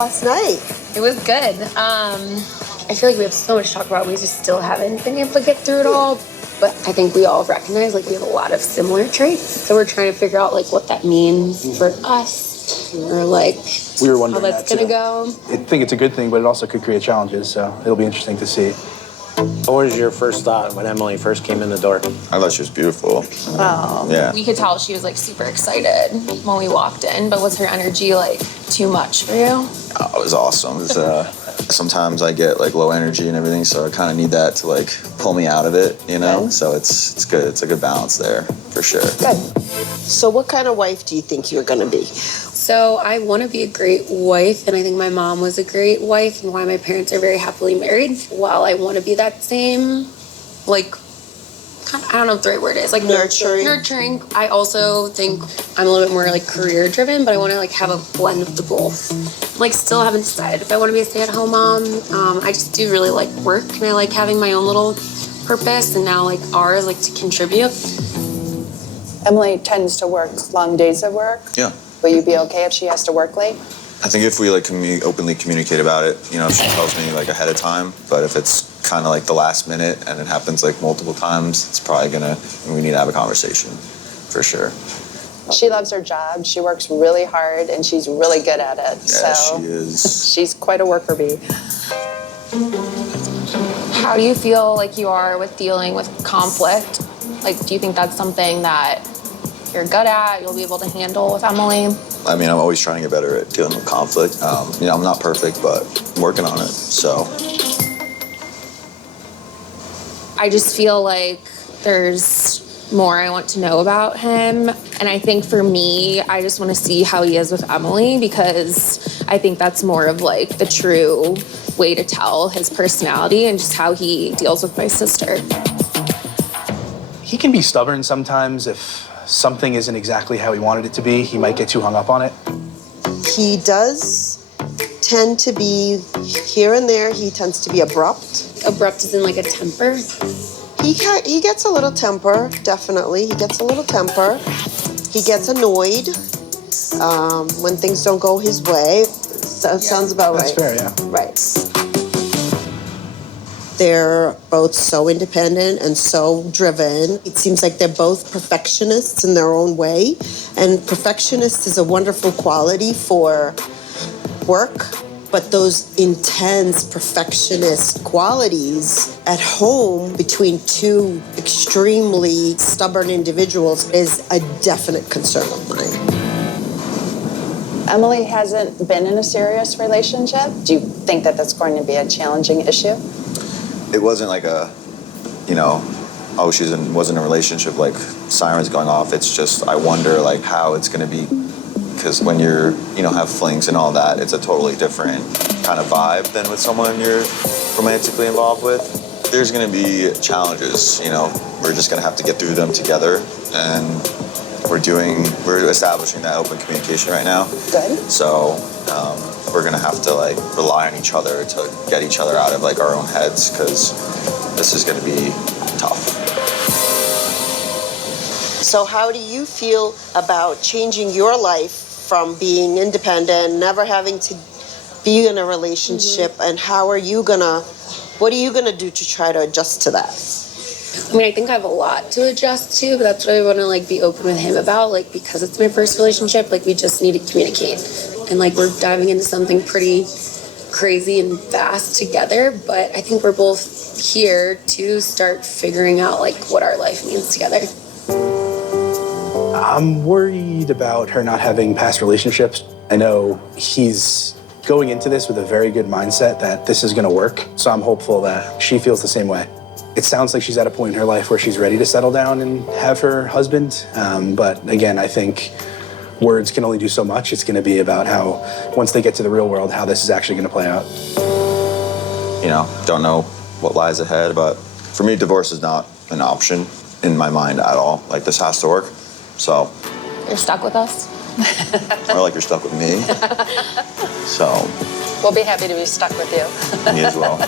Last night. It was good. I feel like we have so much to talk about. We just still haven't been able to get through it all. But I think we all recognize like we have a lot of similar traits. So we're trying to figure out like what that means for us, or like we were wondering how that's gonna go. I think it's a good thing, but it also could create challenges. So it'll be interesting to see. What was your first thought when Emily first came in the door? I thought she was beautiful. Oh. Yeah. We could tell she was like super excited when we walked in, but was her energy like too much for you? Oh, it was awesome. It was, sometimes I get like low energy and everything, so I kind of need that to like pull me out of it, you know? Good. So it's good. It's a good balance there for sure. Good. So what kind of wife do you think you're going to be? So I want to be a great wife, and I think my mom was a great wife, and why my parents are very happily married. While I want to be that same, like, I don't know what the right word is, like nurturing. I also think I'm a little bit more like career driven, but I want to like have a blend of the both. Like, still haven't decided if I want to be a stay-at-home mom. I just do really like work, and I like having my own little purpose, and now like ours, like to contribute. Emily tends to work long days of work. Yeah. Will you be okay if she has to work late? I think if we like openly communicate about it, you know, if she tells me like ahead of time, but if it's kind of like the last minute and it happens like multiple times, it's probably we need to have a conversation for sure. She loves her job. She works really hard and she's really good at it. Yeah, so she is. She's quite a worker bee. How do you feel like you are with dealing with conflict? Like, do you think that's something that you're good at, you'll be able to handle with Emily? I mean, I'm always trying to get better at dealing with conflict. You know, I'm not perfect, but I'm working on it, so. I just feel like there's more I want to know about him. And I think for me, I just want to see how he is with Emily, because I think that's more of like the true way to tell his personality and just how he deals with my sister. He can be stubborn sometimes. If something isn't exactly how he wanted it to be, he might get too hung up on it. He does tend to be, here and there, he tends to be abrupt. Abrupt is in like a temper. He gets a little temper, definitely. He gets a little temper. He gets annoyed when things don't go his way. Sounds about right. That's fair, yeah. Right. They're both so independent and so driven. It seems like they're both perfectionists in their own way. And perfectionist is a wonderful quality for work, but those intense perfectionist qualities at home between two extremely stubborn individuals is a definite concern of mine. Emily hasn't been in a serious relationship. Do you think that that's going to be a challenging issue? It wasn't like a, you know, oh, wasn't in a relationship, like sirens going off. It's just, I wonder like how it's going to be, because when you're, you know, have flings and all that, it's a totally different kind of vibe than with someone you're romantically involved with. There's going to be challenges, you know, we're just going to have to get through them together, and we're establishing that open communication right now. Good. So we're gonna have to like rely on each other to get each other out of like our own heads, because this is gonna be tough. So how do you feel about changing your life from being independent, never having to be in a relationship, and what are you gonna do to try to adjust to that? I mean, I think I have a lot to adjust to, but that's what I want to like be open with him about. Like, because it's my first relationship, like we just need to communicate, and like we're diving into something pretty crazy and fast together. But I think we're both here to start figuring out like what our life means together. I'm worried about her not having past relationships. I know he's going into this with a very good mindset that this is going to work. So I'm hopeful that she feels the same way. It sounds like she's at a point in her life where she's ready to settle down and have her husband. But again, I think words can only do so much. It's going to be about how, once they get to the real world, how this is actually going to play out. You know, don't know what lies ahead, but for me, divorce is not an option in my mind at all. Like, this has to work, so. You're stuck with us? Or like you're stuck with me. So. We'll be happy to be stuck with you. Me as well.